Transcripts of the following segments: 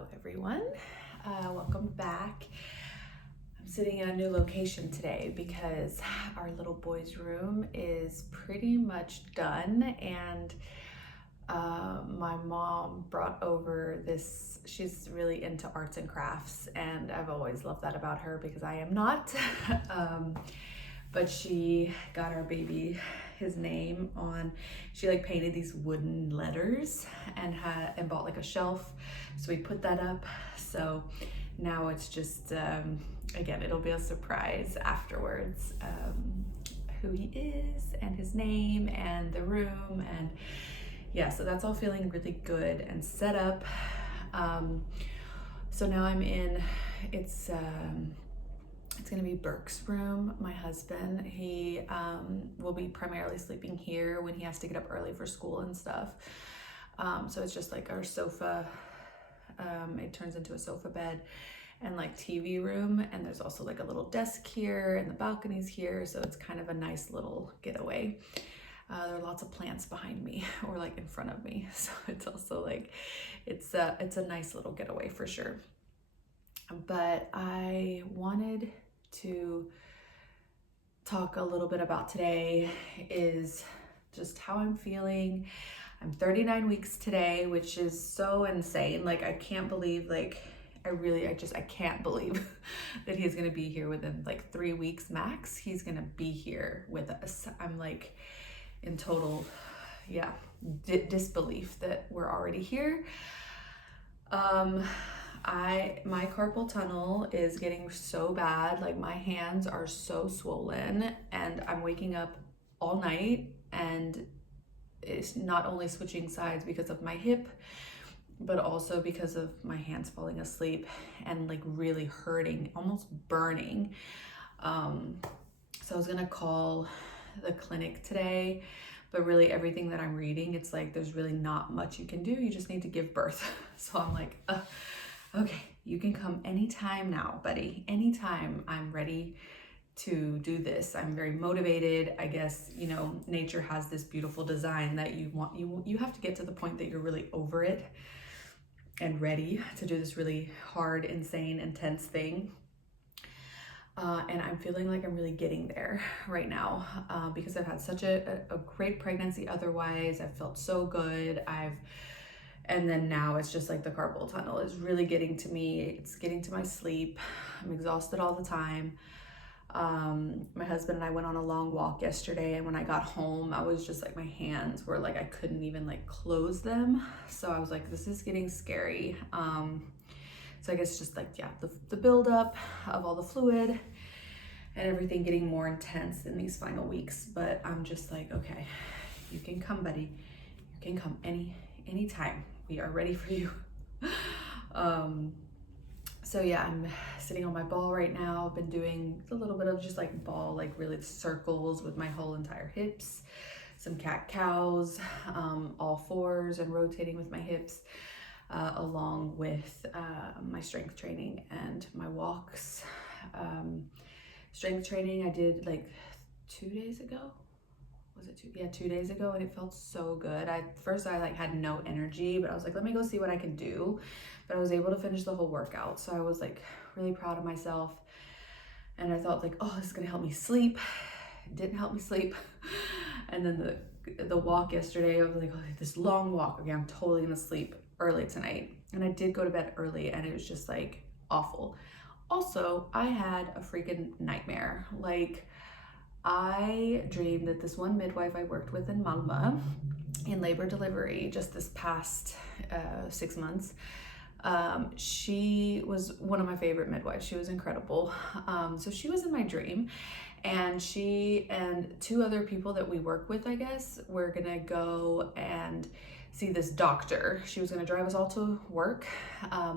Hello everyone, welcome back. I'm sitting in a new location today because our little boy's room is pretty much done, and my mom brought over this. She's really into arts and crafts, and I've always loved that about her because I am not. But she got our baby his name on, she like painted these wooden letters and bought like a shelf, so we put that up. So now it's just again, it'll be a surprise afterwards, who he is and his name and the room. And yeah, so that's all feeling really good and set up. So now I'm in, it's gonna be Burke's room, my husband. He will be primarily sleeping here when he has to get up early for school and stuff. So it's just like our sofa. It turns into a sofa bed and like TV room. And there's also like a little desk here, and the balcony's here. So it's kind of a nice little getaway. There are lots of plants behind me or like in front of me. So it's also like, it's a nice little getaway for sure. But I wanted to talk a little bit about today is just how I'm feeling. I'm 39 weeks today, which is so insane. Like, I can't believe, like, I can't believe that he's gonna be here within like 3 weeks max. He's gonna be here with us. I'm like in total, disbelief that we're already here. My carpal tunnel is getting so bad. Like, my hands are so swollen, and I'm waking up all night, and it's not only switching sides because of my hip, but also because of my hands falling asleep and like really hurting, almost burning. So I was gonna call the clinic today, but really everything that I'm reading, it's like there's really not much you can do. You just need to give birth. So I'm like, okay, you can come anytime now, buddy. Anytime. I'm ready to do this. I'm very motivated. I guess, you know, nature has this beautiful design that you have to get to the point that you're really over it and ready to do this really hard, insane, intense thing. And I'm feeling like I'm really getting there right now, because I've had such a great pregnancy. Otherwise, I've felt so good. And then now it's just like the carpal tunnel is really getting to me. It's getting to my sleep. I'm exhausted all the time. My husband and I went on a long walk yesterday, and when I got home, I was just like, my hands were like, I couldn't even like close them. So I was like, this is getting scary. So I guess just like, yeah, the buildup of all the fluid and everything getting more intense in these final weeks. But I'm just like, okay, you can come, buddy. You can come anytime. We are ready for you. So yeah, I'm sitting on my ball right now. I've been doing a little bit of just like ball, like really circles with my whole entire hips, some cat-cows, all fours, and rotating with my hips, along with my strength training and my walks. Strength training I did like 2 days ago. Was it 2 days ago, and it felt so good. First I like had no energy, but I was like, let me go see what I can do. But I was able to finish the whole workout, so I was like really proud of myself. And I thought like, oh, this is gonna help me sleep. It didn't help me sleep. And then the walk yesterday, I was like, oh, this long walk, okay, I'm totally gonna sleep early tonight. And I did go to bed early, and it was just like awful. Also, I had a freaking nightmare. Like, I dreamed that this one midwife I worked with in Malmö in labor delivery just this past 6 months, she was one of my favorite midwives. She was incredible. So she was in my dream, and she and 2 other people that we work with, I guess, were gonna go and see this doctor. She was gonna drive us all to work,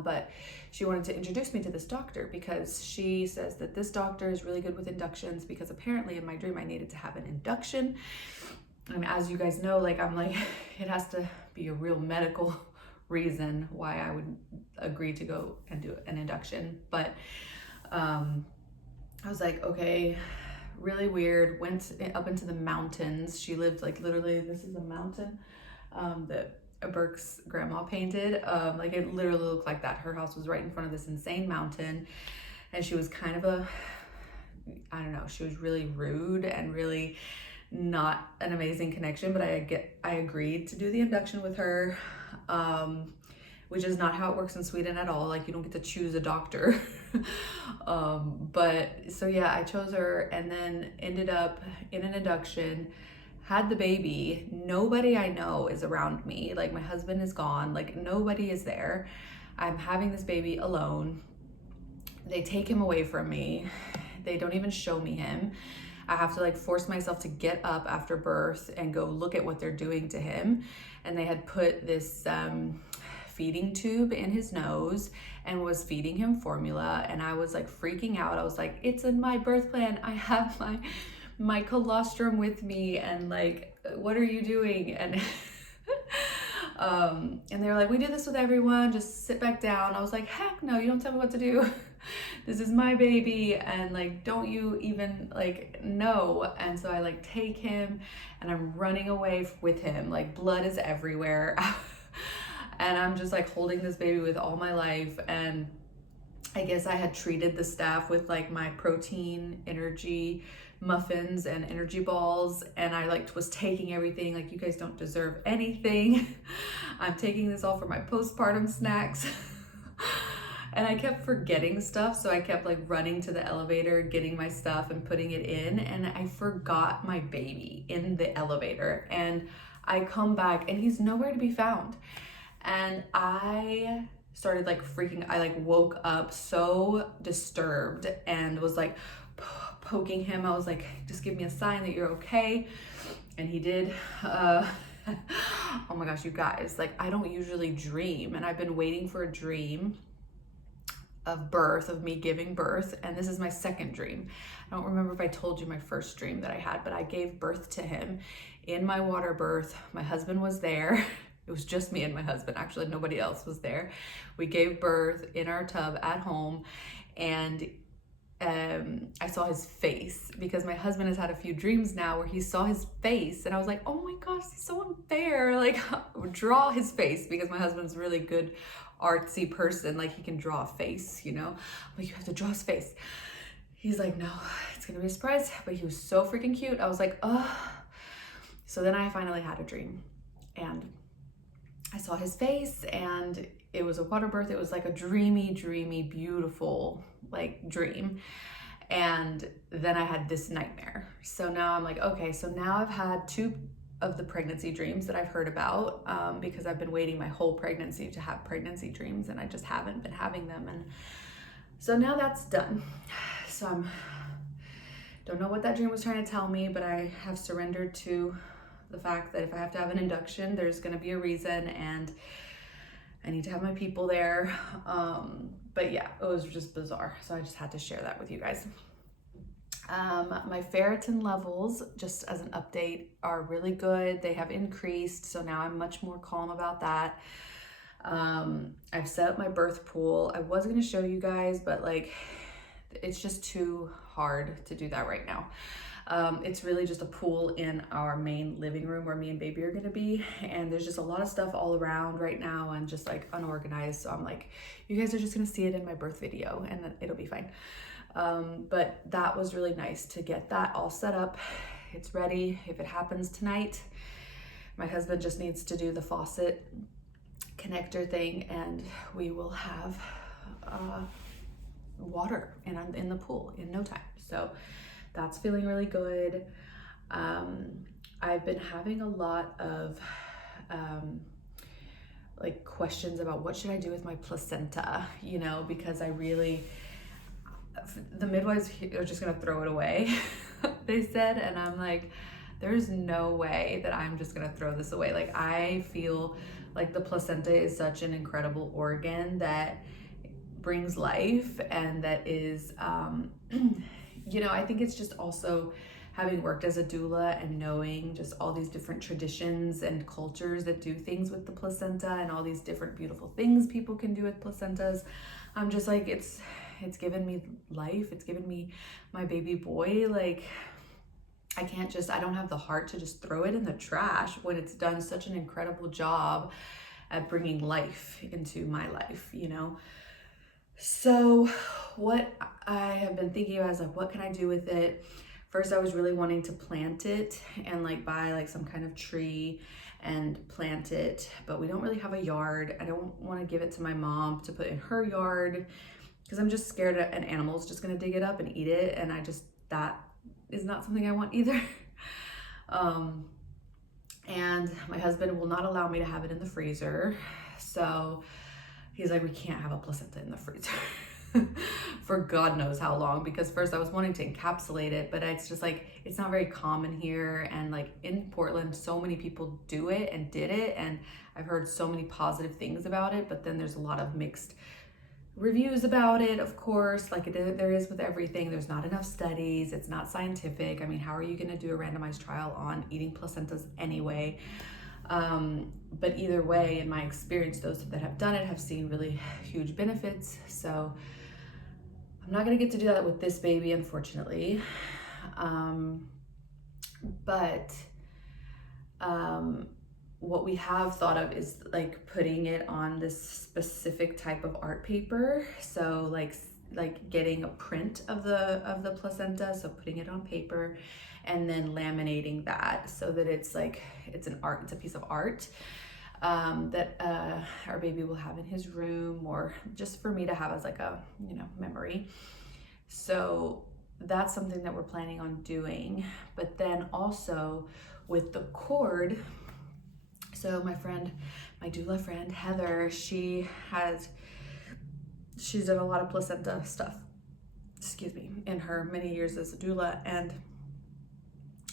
but she wanted to introduce me to this doctor because she says that this doctor is really good with inductions, because apparently in my dream I needed to have an induction. And as you guys know, like, I'm like, it has to be a real medical reason why I would agree to go and do an induction. But I was like, okay, really weird. Went up into the mountains. She lived like literally, this is a mountain that Burke's grandma painted. Like it literally looked like that. Her house was right in front of this insane mountain, and she was kind of a, I don't know, she was really rude and really not an amazing connection, but I agreed to do the induction with her, which is not how it works in Sweden at all. Like you don't get to choose a doctor. But so yeah, I chose her and then ended up in an induction, had the baby. Nobody I know is around me. Like my husband is gone, like nobody is there. I'm having this baby alone. They take him away from me. They don't even show me him. I have to like force myself to get up after birth and go look at what they're doing to him. And they had put this feeding tube in his nose and was feeding him formula. And I was like freaking out. I was like, it's in my birth plan. I have my colostrum with me. And like, what are you doing? And and they were like, we do this with everyone, just sit back down. I was like, heck no, you don't tell me what to do. This is my baby, and like, don't you even like know? And so I like take him and I'm running away with him, like blood is everywhere. And I'm just like holding this baby with all my life. And I guess I had treated the staff with like my protein energy muffins and energy balls, and I like was taking everything, like, you guys don't deserve anything. I'm taking this all for my postpartum snacks. And I kept forgetting stuff, so I kept like running to the elevator, getting my stuff and putting it in, and I forgot my baby in the elevator. And I come back and he's nowhere to be found. And I started like freaking, I like woke up so disturbed and was like poking him. I was like, just give me a sign that you're okay. And he did. Oh my gosh, you guys, like I don't usually dream, and I've been waiting for a dream of birth, of me giving birth, and this is my second dream. I don't remember if I told you my first dream that I had, but I gave birth to him in my water birth. My husband was there. It was just me and my husband, actually nobody else was there. We gave birth in our tub at home, and I saw his face, because my husband has had a few dreams now where he saw his face, and I was like, oh my gosh, he's so unfair. Like, draw his face, because my husband's a really good artsy person. Like, he can draw a face, you know? I'm like, you have to draw his face. He's like, no, it's gonna be a surprise. But he was so freaking cute. I was like, oh. So then I finally had a dream, and I saw his face, and it was a water birth. It was like a dreamy, beautiful like dream. And then I had this nightmare. So now I'm like, okay, so now I've had 2 of the pregnancy dreams that I've heard about, because I've been waiting my whole pregnancy to have pregnancy dreams, and I just haven't been having them. And so now that's done. So don't know what that dream was trying to tell me, but I have surrendered to the fact that if I have to have an induction, there's going to be a reason, and I need to have my people there. But yeah, it was just bizarre. So I just had to share that with you guys. My ferritin levels, just as an update, are really good. They have increased. So now I'm much more calm about that. I've set up my birth pool. I was going to show you guys, but like, it's just too hard to do that right now. It's really just a pool in our main living room where me and baby are gonna be, and there's just a lot of stuff all around right now and just like unorganized. So I'm like, you guys are just gonna see it in my birth video, and then it'll be fine. But that was really nice to get that all set up. It's ready. If it happens tonight, my husband just needs to do the faucet connector thing, and we will have water in the pool in no time. So that's feeling really good. I've been having a lot of like questions about what should I do with my placenta, you know, because the midwives are just gonna throw it away, they said, and I'm like, there's no way that I'm just gonna throw this away. Like, I feel like the placenta is such an incredible organ that brings life, and that is, you know, I think it's just also having worked as a doula and knowing just all these different traditions and cultures that do things with the placenta, and all these different beautiful things people can do with placentas. I'm just like, it's given me life. It's given me my baby boy. Like, I don't have the heart to just throw it in the trash when it's done such an incredible job at bringing life into my life, you know? So what I have been thinking about is like, what can I do with it? First, I was really wanting to plant it and like buy like some kind of tree and plant it, but we don't really have a yard. I don't want to give it to my mom to put in her yard because I'm just scared an animal's just gonna dig it up and eat it, and that is not something I want either. And my husband will not allow me to have it in the freezer, so he's like, we can't have a placenta in the freezer for God knows how long, because first I was wanting to encapsulate it, but it's just like, it's not very common here. And like in Portland, so many people do it and did it. And I've heard so many positive things about it, but then there's a lot of mixed reviews about it, of course, like there is with everything. There's not enough studies. It's not scientific. I mean, how are you going to do a randomized trial on eating placentas anyway? But either way, in my experience, those that have done it have seen really huge benefits. So I'm not going to get to do that with this baby, unfortunately. But what we have thought of is like putting it on this specific type of art paper. So like getting a print of the placenta, so putting it on paper and then laminating that so that it's a piece of art that our baby will have in his room, or just for me to have as like a, you know, memory. So that's something that we're planning on doing. But then also with the cord, so my doula friend Heather, she's done a lot of placenta stuff, in her many years as a doula, and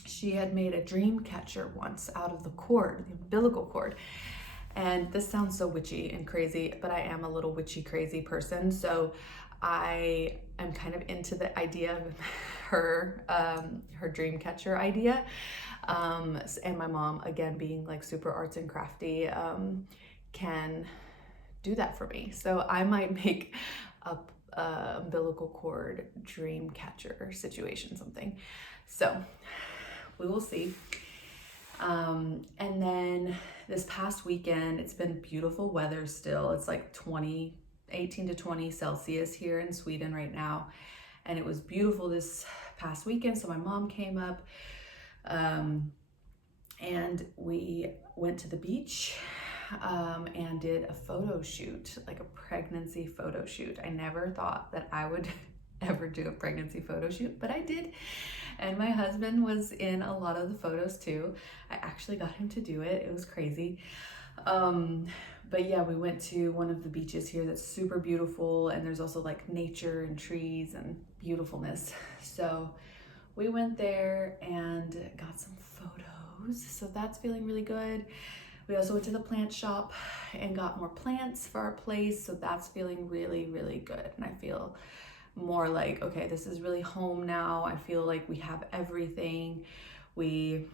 she had made a dream catcher once out of the cord, the umbilical cord. And this sounds so witchy and crazy, but I am a little witchy crazy person, so I am kind of into the idea of her dream catcher idea. And my mom, again, being like super arts and crafty, can do that for me. So I might make a umbilical cord dream catcher situation, something. So we will see. And then this past weekend, it's been beautiful weather still. It's like 18 to 20 Celsius here in Sweden right now. And it was beautiful this past weekend. So my mom came up, and we went to the beach, and did a photo shoot, like a pregnancy photo shoot. I never thought that I would ever do a pregnancy photo shoot, but I did. And my husband was in a lot of the photos too. I actually got him to do it. It was crazy. But yeah, we went to one of the beaches here that's super beautiful, and there's also like nature and trees and beautifulness. So we went there and got some photos. So that's feeling really good. We also went to the plant shop and got more plants for our place. So that's feeling really, really good. And I feel more like, okay, this is really home now. I feel like we have everything. We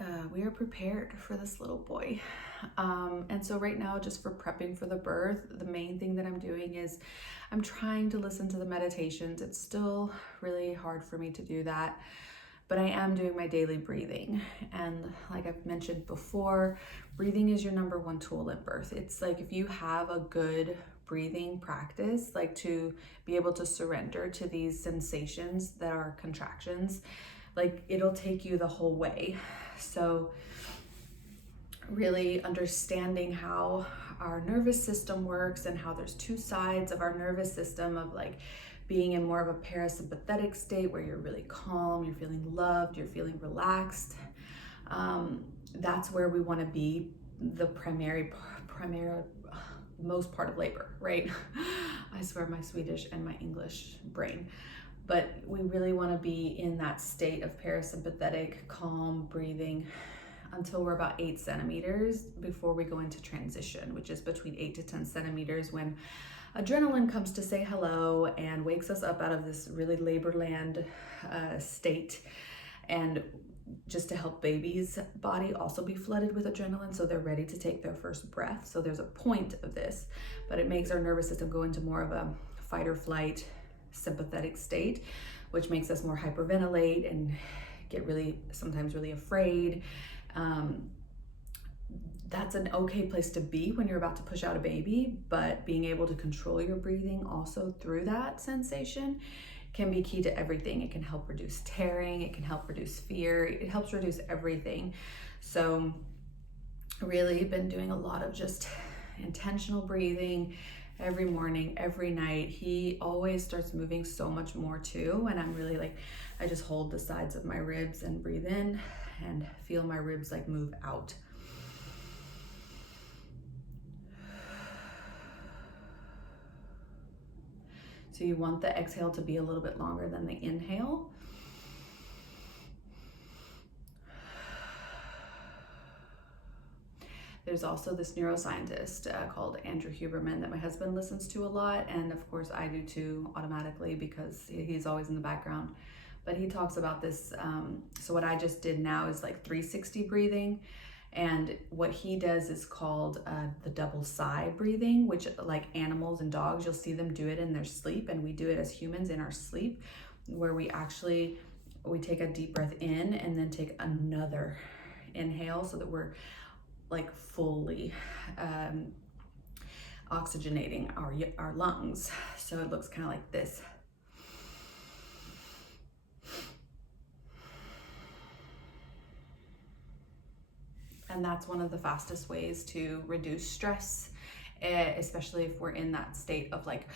are prepared for this little boy. And so right now, just for prepping for the birth, the main thing that I'm doing is I'm trying to listen to the meditations. It's still really hard for me to do that, but I am doing my daily breathing. And like I've mentioned before, breathing is your number one tool in birth. It's like if you have a good breathing practice, like to be able to surrender to these sensations that are contractions, like it'll take you the whole way. So really understanding how our nervous system works and how there's two sides of our nervous system, of like being in more of a parasympathetic state where you're really calm, you're feeling loved, you're feeling relaxed. That's where we want to be the primary most part of labor, right? I swear, my Swedish and my English brain. But we really want to be in that state of parasympathetic, calm breathing until we're about 8 centimeters before we go into transition, which is between 8 to 10 centimeters, when adrenaline comes to say hello and wakes us up out of this really labor land state, and just to help baby's body also be flooded with adrenaline so they're ready to take their first breath. So there's a point of this, but it makes our nervous system go into more of a fight or flight sympathetic state, which makes us more hyperventilate and get sometimes really afraid. That's an okay place to be when you're about to push out a baby, but being able to control your breathing also through that sensation can be key to everything. It can help reduce tearing, it can help reduce fear, it helps reduce everything. So really been doing a lot of just intentional breathing every morning, every night. He always starts moving so much more too, and I'm really like, I just hold the sides of my ribs and breathe in and feel my ribs like move out. So you want the exhale to be a little bit longer than the inhale. There's also this neuroscientist called Andrew Huberman that my husband listens to a lot, and of course I do too, automatically, because he's always in the background. But he talks about this, so what I just did now is like 360 breathing, and what he does is called the double sigh breathing, which like animals and dogs, you'll see them do it in their sleep, and we do it as humans in our sleep, where we take a deep breath in and then take another inhale so that we're like fully oxygenating our lungs. So it looks kind of like this. And that's one of the fastest ways to reduce stress, especially if we're in that state of like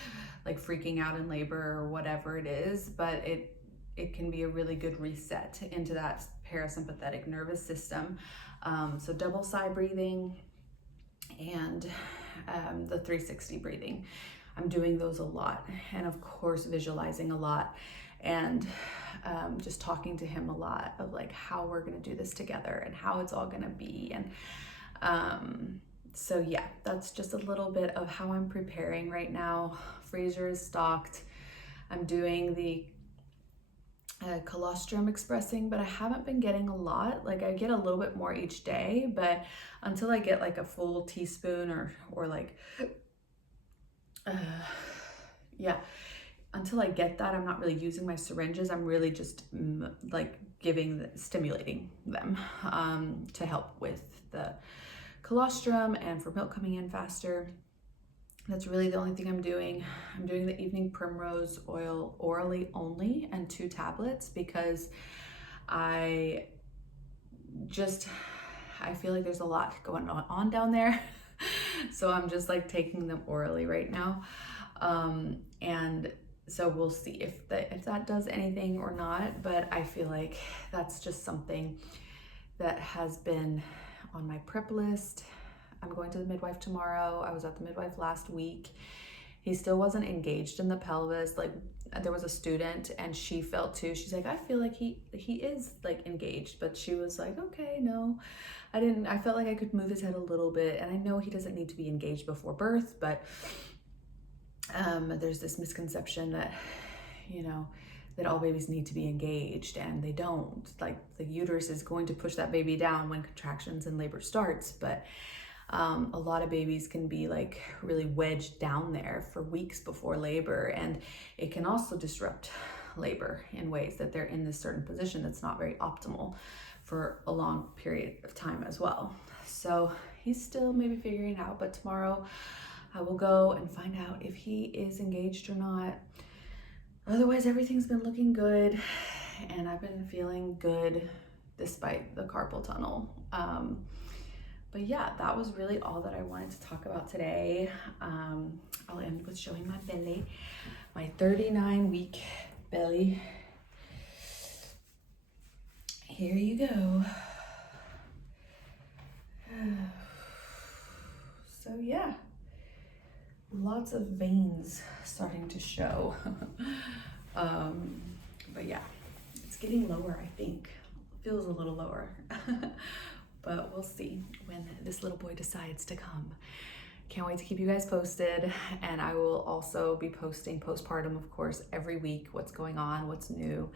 freaking out in labor or whatever it is. But it can be a really good reset into that parasympathetic nervous system. So double sigh breathing and the 360 breathing. I'm doing those a lot, and of course visualizing a lot, and just talking to him a lot of like how we're gonna do this together and how it's all gonna be. And so yeah, that's just a little bit of how I'm preparing right now. Freezer is stocked. I'm doing the colostrum expressing, but I haven't been getting a lot. Like I get a little bit more each day, but until I get like a full teaspoon or like yeah, until I get that, I'm not really using my syringes. I'm really just like stimulating them to help with the colostrum and for milk coming in faster. That's really the only thing I'm doing. I'm doing the evening primrose oil orally only and 2 tablets because I feel like there's a lot going on down there. So I'm just like taking them orally right now. And so we'll see if that does anything or not, but I feel like that's just something that has been on my prep list. I'm going to the midwife tomorrow. I was at the midwife last week. He still wasn't engaged in the pelvis. Like there was a student and she felt too. She's like, I feel like he is like engaged, but she was like, okay, no, I didn't. I felt like I could move his head a little bit, and I know he doesn't need to be engaged before birth, but there's this misconception that, you know, that all babies need to be engaged, and they don't. Like the uterus is going to push that baby down when contractions and labor starts, but a lot of babies can be like really wedged down there for weeks before labor, and it can also disrupt labor in ways that they're in this certain position that's not very optimal for a long period of time as well. So he's still maybe figuring it out, but tomorrow I will go and find out if he is engaged or not. Otherwise, everything's been looking good, and I've been feeling good despite the carpal tunnel. But yeah, that was really all that I wanted to talk about today. I'll end with showing my belly, my 39-week belly. Here you go. So yeah, lots of veins starting to show. But yeah, it's getting lower, I think. Feels a little lower. But we'll see when this little boy decides to come. Can't wait to keep you guys posted. And I will also be posting postpartum, of course, every week, what's going on, what's new,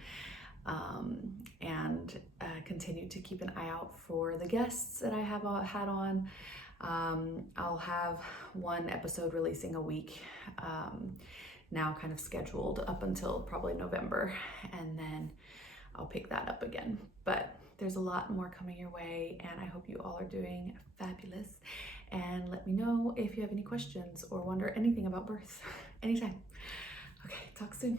and continue to keep an eye out for the guests that I have had on. I'll have one episode releasing a week now kind of scheduled up until probably November, and then I'll pick that up again. But there's a lot more coming your way, and I hope you all are doing fabulous. And let me know if you have any questions or wonder anything about birth anytime. Okay, talk soon.